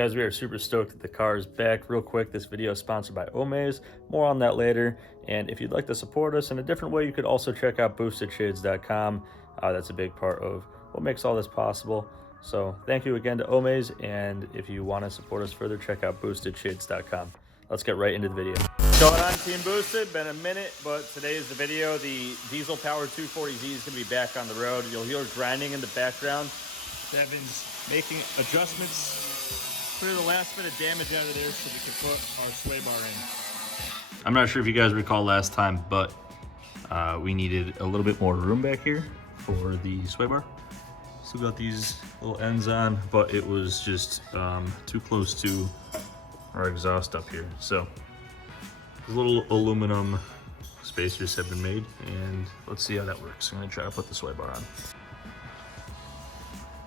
Guys, we are super stoked that the car is back. Real quick, this video is sponsored by Omaze. More on that later. And if you'd like to support us in a different way, you could also check out boostedshades.com. That's a big part of what makes all this possible. So thank you again to Omaze, and if you want to support us further, check out boostedshades.com. Let's get right into the video. Going on, Team Boosted. Been a minute, but today is the video. The diesel-powered 240Z is going to be back on the road. You'll hear grinding in the background. Devin's making adjustments. Clear the last bit of damage out of there so we can put our sway bar in. I'm not sure if you guys recall last time, but we needed a little bit more room back here for the sway bar. Still got these little ends on, but it was just too close to our exhaust up here. So little aluminum spacers have been made, and let's see how that works. I'm gonna try to put the sway bar on.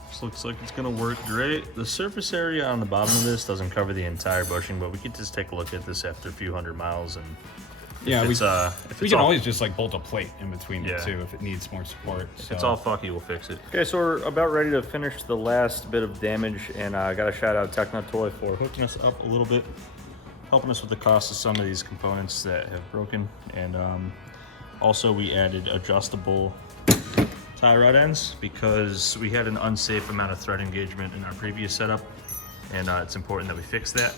This looks like it's gonna work great. The surface area on the bottom of this doesn't cover the entire bushing, but we could just take a look at this after a few hundred miles, and yeah, we can always just like bolt a plate in between the two if it needs more support. If it's all fucky, we'll fix it. Okay, so we're about ready to finish the last bit of damage, and I got to shout out Technotoy for hooking us up a little bit, helping us with the cost of some of these components that have broken. And also we added adjustable tie rod ends because we had an unsafe amount of thread engagement in our previous setup, and it's important that we fix that.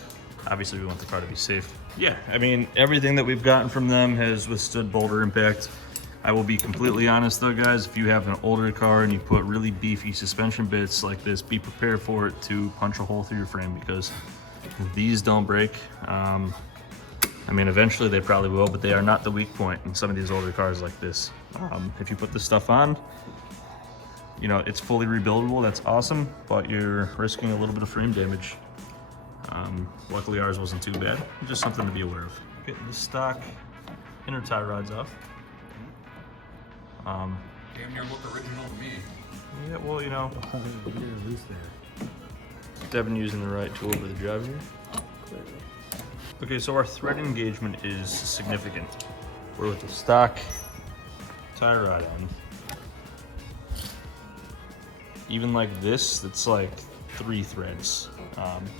Obviously we want the car to be safe. Yeah, I mean, everything that we've gotten from them has withstood boulder impact. I will be completely honest though, guys, if you have an older car and you put really beefy suspension bits like this, be prepared for it to punch a hole through your frame, because these don't break. I mean, eventually they probably will, but they are not the weak point in some of these older cars like this. If you put this stuff on, you know, it's fully rebuildable, that's awesome, but you're risking a little bit of frame damage. Luckily ours wasn't too bad, just something to be aware of. Getting the stock inner tie rods off. Damn near look original to me. Yeah, well, you know, Devin using the right tool for the job here. Okay, so our thread engagement is significant. We're with the stock tie rod end. Even like this, it's like 3 threads.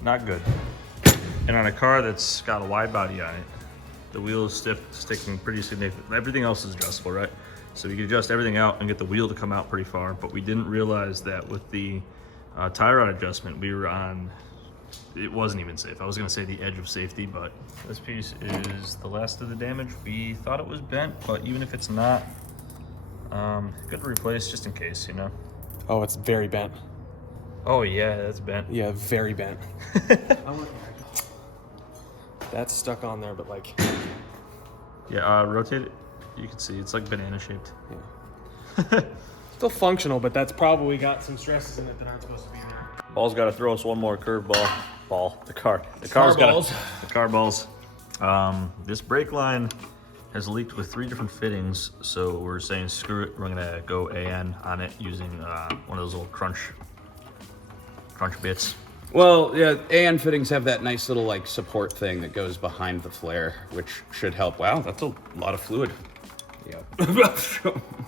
Not good. And on a car that's got a wide body on it, the wheel is sticking pretty significant. Everything else is adjustable, right? So we can adjust everything out and get the wheel to come out pretty far, but we didn't realize that with the tie rod adjustment, we were on, it wasn't even safe. I was gonna say the edge of safety, but this piece is the last of the damage. We thought it was bent, but even if it's not, good to replace just in case, you know? Oh, it's very bent. Oh yeah, that's bent. Yeah, very bent. That's stuck on there, but like... Yeah, rotate it. You can see it's like banana shaped. Yeah. Still functional, but that's probably got some stresses in it that aren't supposed to be there. Ball's got to throw us one more curveball. The car's got the car balls. This brake line has leaked with 3 different fittings, so we're saying screw it. We're gonna go AN on it using one of those little crunch bits. Well, yeah, AN fittings have that nice little like support thing that goes behind the flare, which should help. Wow, that's a lot of fluid. Yep.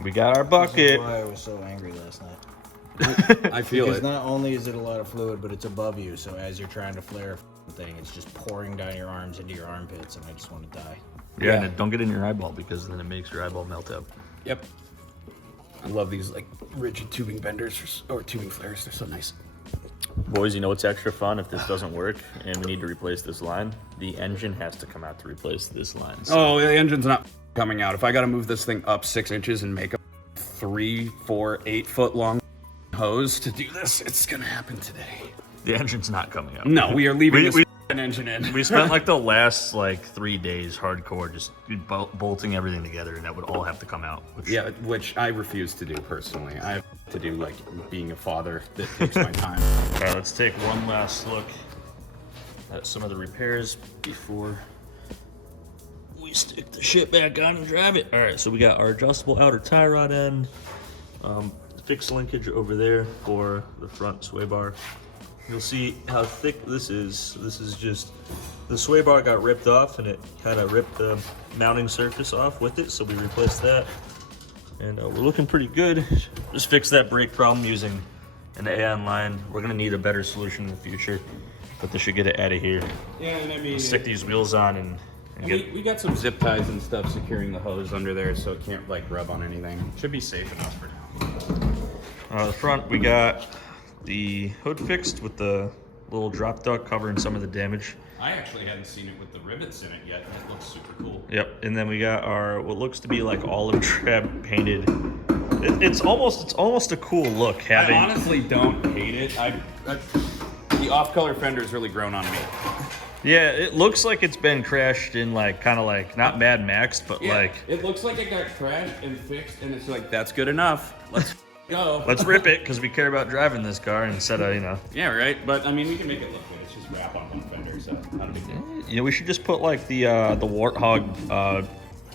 We got our bucket. This is why I was so angry last night. I feel because it. Not only is it a lot of fluid, but it's above you, so as you're trying to flare a thing, it's just pouring down your arms into your armpits, and I just want to die. Yeah, and don't get in your eyeball, because then it makes your eyeball melt up. Yep. I love these like rigid tubing benders or tubing flares. They're so nice. Boys, you know what's extra fun if this doesn't work and we need to replace this line? The engine has to come out to replace this line. So. Oh, the engine's not coming out. If I got to move this thing up 6 inches and make a 3, 4, 8 foot long hose to do this, it's gonna happen today. The engine's not coming out. No, we are leaving this engine in. We spent like the last like 3 days hardcore just bolting everything together, and that would all have to come out. Which I refuse to do personally. I have to do like being a father that takes my time. All right, let's take one last look at some of the repairs before we stick the shit back on and drive it. All right, so we got our adjustable outer tie rod end, fixed linkage over there for the front sway bar. You'll see how thick this is. This is just, the sway bar got ripped off and it kind of ripped the mounting surface off with it, so we replaced that. And we're looking pretty good. Just fixed that brake problem using an AN line. We're gonna need a better solution in the future. but this should get it out of here. Yeah, and I mean, Stick these wheels on and get. We got some zip ties and stuff securing the hose under there, so it can't like rub on anything. Should be safe enough for now. The front, we got the hood fixed with the little drop duct covering some of the damage. I actually hadn't seen it with the rivets in it yet, and it looks super cool. Yep, and then we got our what looks to be like olive drab painted. It's almost a cool look having. I honestly don't hate it. The off-color fender's really grown on me. Yeah, it looks like it's been crashed in like kind of like not Mad Max, but Yeah, like it looks like it got crashed and fixed, and it's like that's good enough. Let's go. let's rip it because we care about driving this car instead of Yeah, right. But I mean, we can make it look good. It's just wrap on one fender, so not a big deal. we should just put like the Warthog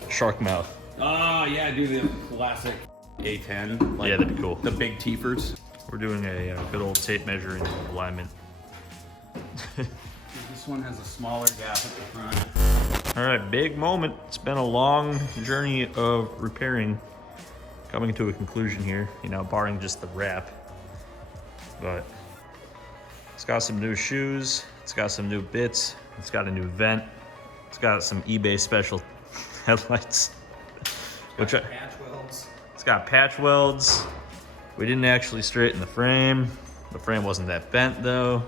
shark mouth. Oh yeah, do the classic A10. Like Yeah, that'd be cool. The big teepers. We're doing a good old tape measuring alignment. This one has a smaller gap at the front. All right, big moment. It's been a long journey of repairing, coming to a conclusion here, barring just the wrap. But it's got some new shoes, it's got some new bits, it's got a new vent, it's got some eBay special headlights. Patch welds. It's got patch welds. We didn't actually straighten the frame. The frame wasn't that bent though.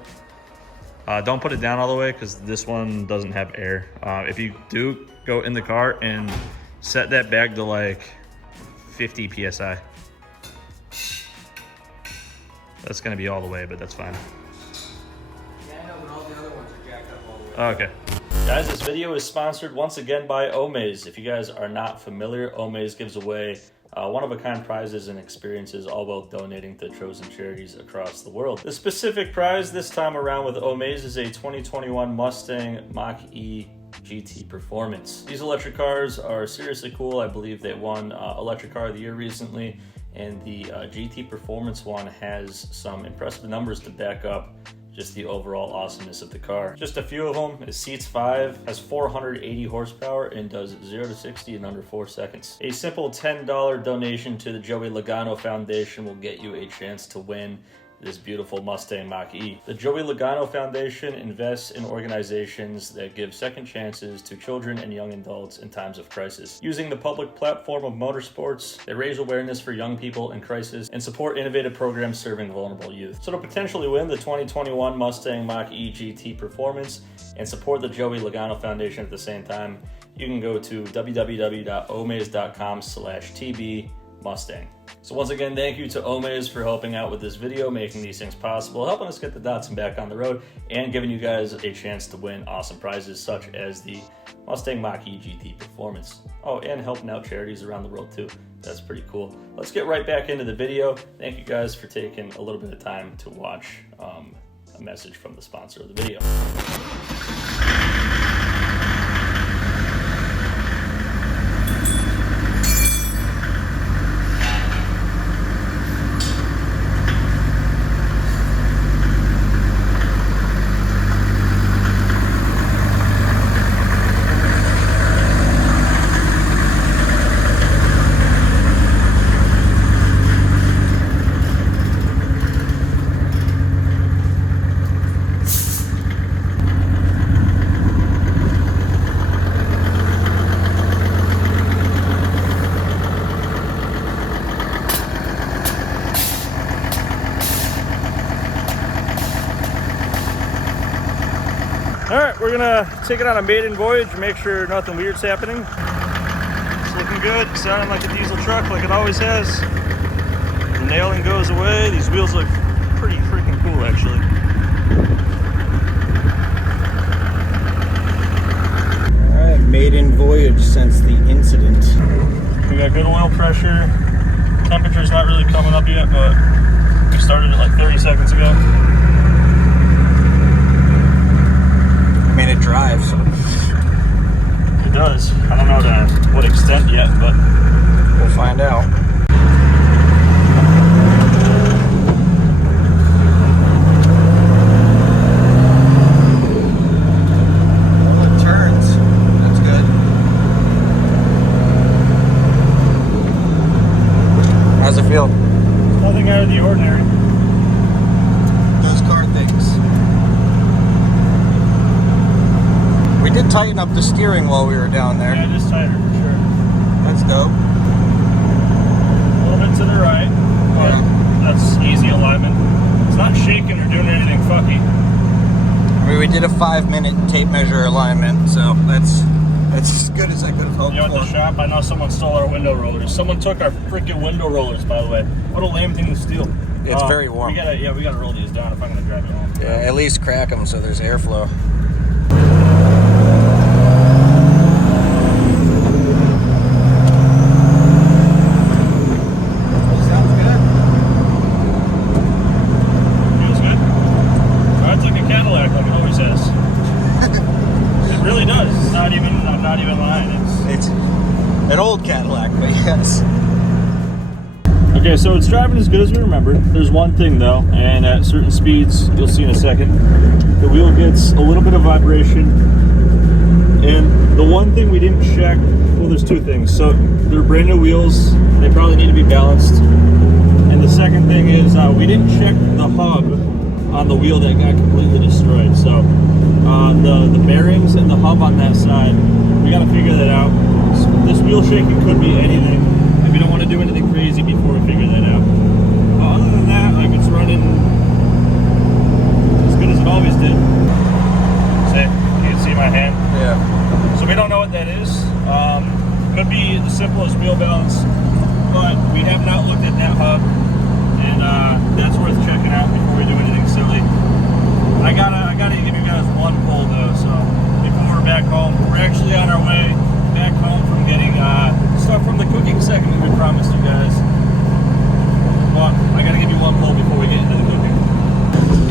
Don't put it down all the way because this one doesn't have air. If you do, go in the car and set that bag to like 50 PSI. That's gonna be all the way, but that's fine. Yeah, I know, but all the other ones are jacked up all the way. Okay. Guys, this video is sponsored once again by Omaze. If you guys are not familiar, Omaze gives away one-of-a-kind prizes and experiences all about donating to chosen charities across the world. The specific prize this time around with Omaze is a 2021 Mustang Mach-E GT Performance. These electric cars are seriously cool. I believe they won Electric Car of the Year recently, and the GT Performance one has some impressive numbers to back up just the overall awesomeness of the car. Just a few of them. It seats 5, has 480 horsepower, and does 0 to 60 in under 4 seconds. A simple $10 donation to the Joey Logano Foundation will get you a chance to win this beautiful Mustang Mach-E. The Joey Logano Foundation invests in organizations that give second chances to children and young adults in times of crisis. Using the public platform of motorsports, they raise awareness for young people in crisis and support innovative programs serving vulnerable youth. So to potentially win the 2021 Mustang Mach-E GT Performance and support the Joey Logano Foundation at the same time, you can go to www.omaze.com/TB-Mustang. So once again, thank you to Omaze for helping out with this video, making these things possible, helping us get the Datsun back on the road, and giving you guys a chance to win awesome prizes such as the Mustang Mach-E GT Performance. Oh, and helping out charities around the world too. That's pretty cool. Let's get right back into the video. Thank you guys for taking a little bit of time to watch a message from the sponsor of the video. All right, we're gonna take it on a maiden voyage, make sure nothing weird's happening. It's looking good, sounding like a diesel truck like it always has. The nailing goes away. These wheels look pretty freaking cool, actually. All right, maiden voyage since the incident. We got good oil pressure. Temperature's not really coming up yet, but we started it like 30 seconds ago. I mean, it drives. It does. I don't know to what extent yet, but We'll find out. Well, it turns. That's good. How's it feel? nothing out of the ordinary. Those car things. did tighten up the steering while we were down there. Yeah, just tighter for sure. That's dope. A little bit to the right, but that's easy alignment. It's not shaking or doing anything funky. I mean, we did a 5-minute tape measure alignment, so that's as good as I could have hoped You know, for. at the shop, I know someone stole our window rollers. Someone took our freaking window rollers, by the way. What a lame thing to steal. It's very warm. We gotta roll these down if I'm gonna drive it home. Yeah, at least crack them so there's airflow. An old Cadillac, but yes. Okay, so it's driving as good as we remember. There's one thing though, and at certain speeds, you'll see in a second, the wheel gets a little bit of vibration. And the one thing we didn't check, well, there's two things. So they're brand new wheels, they probably need to be balanced. And the second thing is we didn't check the hub on the wheel that got completely destroyed. So the bearings and the hub on that side, we gotta figure that out. This wheel shaking could be anything, and we don't want to do anything crazy before we figure that out. Other than that, like, it's running as good as it always did. See, you can see my hand. Yeah. So we don't know what that is. Could be as simple as wheel balance, but we have not looked at that hub, and that's worth checking out before we do anything silly. I gotta give you guys one pull though. So before we're back home, we're actually on our way back home from getting stuff from the cooking segment we promised you guys. But I gotta give you one pull before we get into the cooking.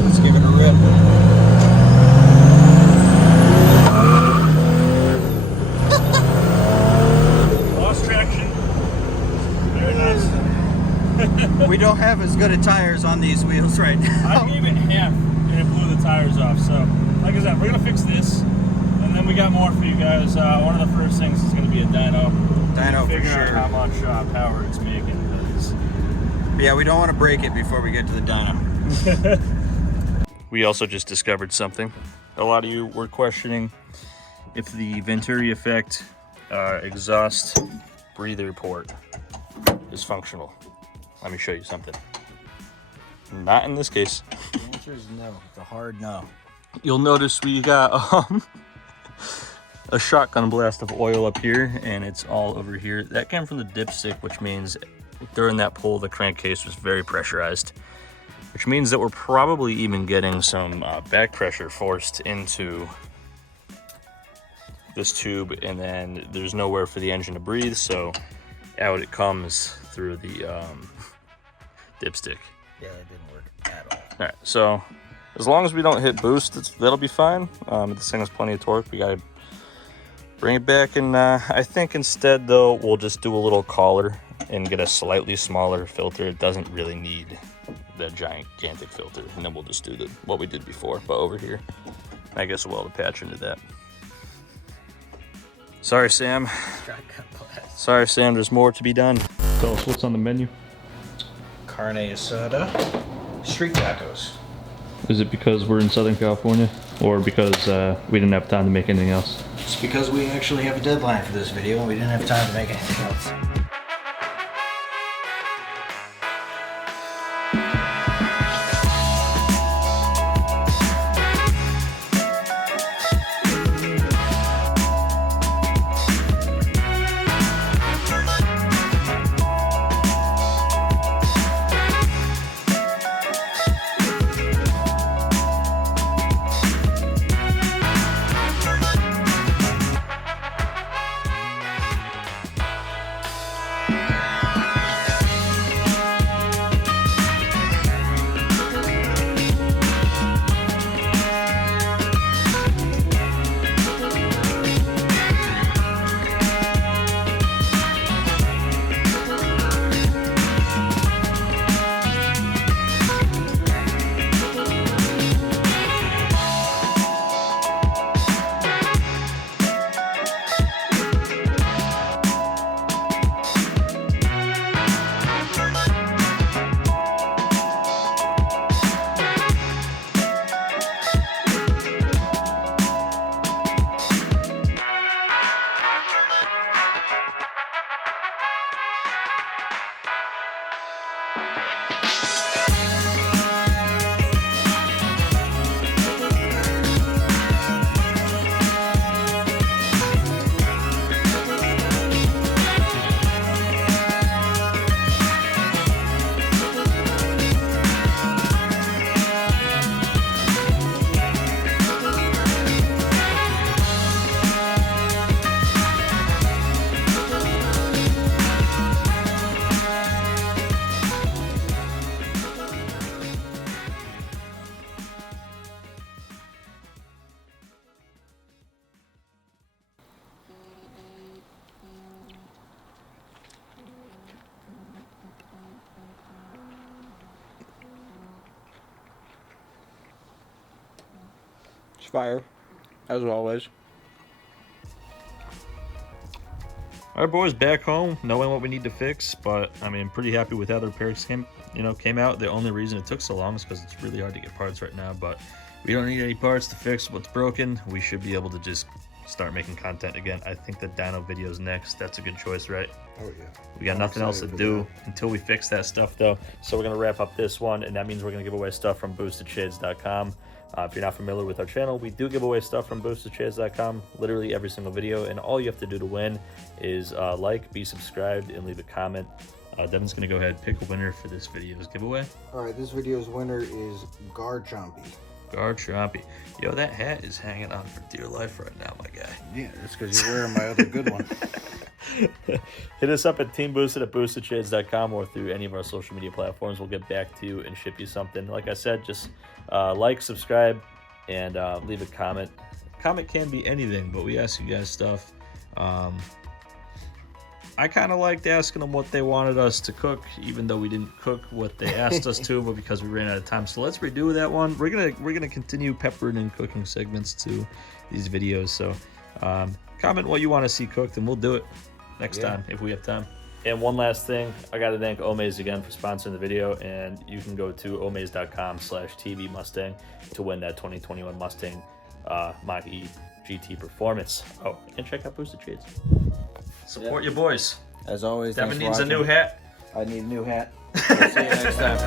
Let's give it a rip. Lost traction. Very nice. We don't have as good of tires on these wheels right now. I gave it half and it blew the tires off. So like I said, we're gonna fix this. And then we got more for you guys. One of the first things is going to be a dyno. Dyno for Figure out sure. how much power it's making. Yeah, we don't want to break it before we get to the dyno. We also just discovered something. A lot of you were questioning if the Venturi effect exhaust breather port is functional. Let me show you something. Not in this case. The answer is no. It's a hard no. You'll notice we got a shotgun blast of oil up here, and it's all over here. That came from the dipstick, which means during that pull the crankcase was very pressurized, which means that we're probably even getting some back pressure forced into this tube, and then there's nowhere for the engine to breathe, so out it comes through the dipstick. Yeah, it didn't work at all. All right, so as long as we don't hit boost, that'll be fine. This thing has plenty of torque. We gotta bring it back, and I think instead though, we'll just do a little collar and get a slightly smaller filter. It doesn't really need that gigantic filter, and then we'll just do what we did before, but over here. I guess we'll have to patch into that. Sorry, Sam. Sorry, Sam, there's more to be done. Tell us what's on the menu. Carne asada, street tacos. Is it because we're in Southern California, or because we didn't have time to make anything else? It's because we actually have a deadline for this video and we didn't have time to make anything else. fire, as always. All right, boys, back home, knowing what we need to fix, but I mean, pretty happy with how the repairs came out. The only reason it took so long is because it's really hard to get parts right now, but we don't need any parts to fix what's broken. We should be able to just start making content again. I think the dyno video's next. That's a good choice, right? Oh yeah. We got nothing else to do until we fix that stuff, though. So we're gonna wrap up this one, and that means we're gonna give away stuff from boostedshades.com. If you're not familiar with our channel, we do give away stuff from boostedshades.com literally every single video, and all you have to do to win is like, be subscribed, and leave a comment. Devin's gonna go ahead and pick a winner for this video's giveaway. All right, this video's winner is Garchompy. Garchompy. Yo, that hat is hanging on for dear life right now, my guy. Yeah, that's because you're wearing my other good one. Hit us up at Team Boosted at boostedshades.com or through any of our social media platforms. We'll get back to you and ship you something. Like I said, just like, subscribe, and leave a comment. Comment can be anything, but we ask you guys stuff. I kind of liked asking them what they wanted us to cook, even though we didn't cook what they asked us to, but because we ran out of time. So let's redo that one. We're gonna continue peppering in cooking segments to these videos. So comment what you want to see cooked, and we'll do it next time if we have time. And one last thing, I got to thank Omaze again for sponsoring the video, and you can go to omaze.com/TV Mustang to win that 2021 Mustang Mach-E GT Performance. Oh, and check out Boosted Shades. Support your boys. As always, Devin needs a new hat. I need a new hat. We'll see you next time.